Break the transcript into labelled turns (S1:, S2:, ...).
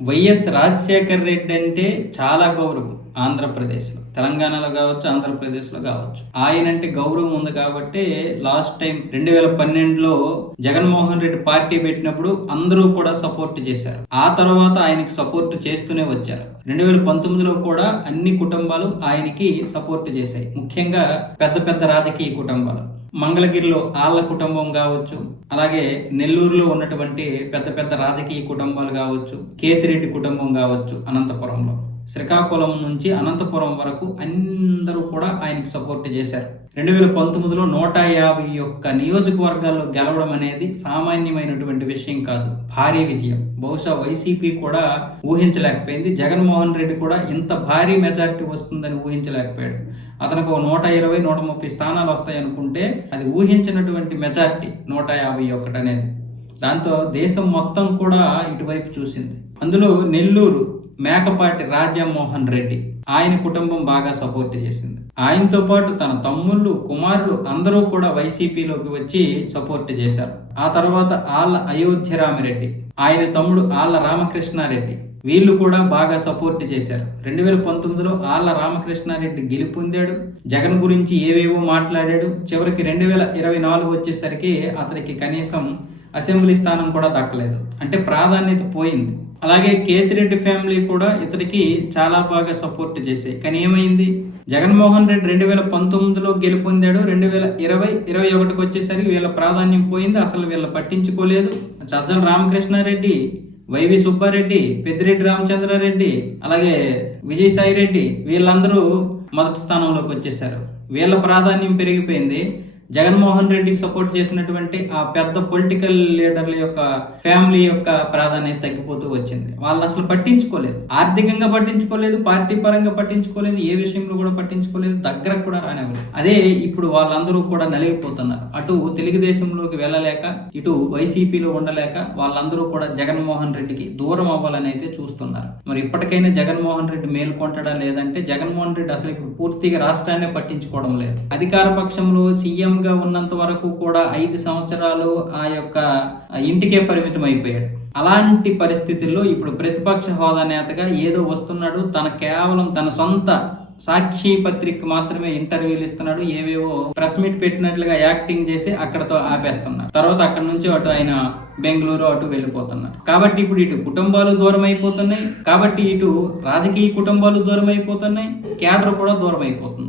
S1: YS Rajasekhar Reddy అంటే చాలా గౌరవం ఆంధ్రప్రదేశ్లో. తెలంగాణలో కావచ్చు ఆంధ్రప్రదేశ్లో కావచ్చు. ఆయన అంటే గౌరవం ఉంది కాబట్టి లాస్ట్ టైం రెండు వేల పన్నెండులో జగన్మోహన్ రెడ్డి పార్టీ పెట్టినప్పుడు అందరూ కూడా సపోర్ట్ చేశారు. ఆ తర్వాత ఆయనకి సపోర్ట్ చేస్తూనే వచ్చారు. రెండు వేల పంతొమ్మిదిలో కూడా అన్ని కుటుంబాలు ఆయనకి సపోర్ట్ చేశాయి. ముఖ్యంగా పెద్ద పెద్ద రాజకీయ కుటుంబాలు. మంగళగిరిలో ఆళ్ళ కుటుంబం కావచ్చు అలాగే నెల్లూరులో ఉన్నటువంటి పెద్ద పెద్ద రాజకీయ కుటుంబాలు కావచ్చు కేతిరెడ్డి కుటుంబం కావచ్చు అనంతపురంలో. శ్రీకాకుళం నుంచి అనంతపురం వరకు అందరూ కూడా ఆయనకు సపోర్ట్ చేశారు. రెండు వేల పంతొమ్మిదిలో నూట యాభై ఒక్క నియోజకవర్గాల్లో గెలవడం అనేది సామాన్యమైనటువంటి విషయం కాదు. భారీ విజయం. బహుశా వైసీపీ కూడా ఊహించలేకపోయింది. జగన్మోహన్ రెడ్డి కూడా ఇంత భారీ మెజారిటీ వస్తుందని ఊహించలేకపోయాడు. అతనికి ఒక నూట ఇరవై నూట ముప్పై స్థానాలు వస్తాయనుకుంటే అది ఊహించినటువంటి మెజారిటీ నూట యాభై ఒకటి అనేది. దాంతో దేశం మొత్తం కూడా ఇటువైపు చూసింది. అందులో నెల్లూరు మేకపాటి రాజామోహన్ రెడ్డి ఆయన కుటుంబం బాగా సపోర్ట్ చేసింది. ఆయనతో పాటు తన తమ్ముళ్ళు కుమారులు అందరూ కూడా వైసీపీలోకి వచ్చి సపోర్ట్ చేశారు. ఆ తర్వాత ఆళ్ళ అయోధ్యరామిరెడ్డి ఆయన తమ్ముడు ఆళ్ళ రామకృష్ణారెడ్డి వీళ్ళు కూడా బాగా సపోర్ట్ చేశారు. రెండు వేల పంతొమ్మిదిలో ఆళ్ళ రామకృష్ణారెడ్డి గెలుపొందాడు. జగన్ గురించి ఏవేవో మాట్లాడాడు. చివరికి రెండు వేల ఇరవై నాలుగు వచ్చేసరికి అతనికి కనీసం అసెంబ్లీ స్థానం కూడా దక్కలేదు. అంటే ప్రాధాన్యత పోయింది. అలాగే కేతిరెడ్డి ఫ్యామిలీ కూడా ఇతనికి చాలా బాగా సపోర్ట్ చేశాయి. కానీ ఏమైంది? జగన్మోహన్ రెడ్డి రెండు వేల పంతొమ్మిదిలో గెలుపొందాడు. రెండు వేల ఇరవై ఇరవై ఒకటికి వచ్చేసరికి వీళ్ళ ప్రాధాన్యం పోయింది. అసలు వీళ్ళ పట్టించుకోలేదు. సజ్జల రామకృష్ణారెడ్డి వైవి సుబ్బారెడ్డి పెద్దిరెడ్డి రామచంద్రారెడ్డి అలాగే విజయసాయి రెడ్డి వీళ్ళందరూ మొదటి స్థానంలోకి వచ్చేసారు వీళ్ళ ప్రాధాన్యం పెరిగిపోయింది. జగన్మోహన్ రెడ్డికి సపోర్ట్ చేసినటువంటి ఆ పెద్ద పొలిటికల్ లీడర్ల యొక్క ఫ్యామిలీ యొక్క ప్రాధాన్యత తగ్గిపోతూ వచ్చింది. వాళ్ళు అసలు పట్టించుకోలేదు. ఆర్థికంగా పట్టించుకోలేదు పార్టీ పరంగా పట్టించుకోలేదు ఏ విషయంలో కూడా పట్టించుకోలేదు దగ్గరకు కూడా రానివ్వలేదు. అదే ఇప్పుడు వాళ్ళందరూ కూడా నలిగిపోతున్నారు. అటు తెలుగుదేశంలోకి వెళ్ళలేక ఇటు వైసీపీలో ఉండలేక వాళ్ళందరూ కూడా జగన్మోహన్ రెడ్డికి దూరం అవ్వాలని అయితే చూస్తున్నారు. మరి ఇప్పటికైనా జగన్మోహన్ రెడ్డి మేల్కొంటాడా లేదంటే జగన్మోహన్ రెడ్డి అసలు ఇప్పుడు పూర్తిగా రాష్ట్రాన్ని పట్టించుకోవడం లేదు. అధికార పక్షంలో సీఎం ఉద్యోగంగా ఉన్నంత వరకు కూడా ఐదు సంవత్సరాలు ఆ యొక్క ఇంటికే పరిమితం అయిపోయాడు. అలాంటి పరిస్థితుల్లో ఇప్పుడు ప్రతిపక్ష హోదా నేతగా ఏదో వస్తున్నాడు తన కేవలం తన సొంత సాక్షి పత్రిక మాత్రమే ఇంటర్వ్యూలు ఇస్తున్నాడు ఏవేవో ప్రెస్ మీట్ పెట్టినట్లుగా యాక్టింగ్ చేసి అక్కడతో ఆపేస్తున్నాడు. తర్వాత అక్కడ నుంచి అటు ఆయన బెంగళూరు అటు వెళ్ళిపోతున్నాడు. కాబట్టి ఇప్పుడు ఇటు కుటుంబాలు దూరం అయిపోతున్నాయి కాబట్టి ఇటు రాజకీయ కుటుంబాలు దూరం అయిపోతున్నాయి క్యాడర్ కూడా దూరం అయిపోతుంది.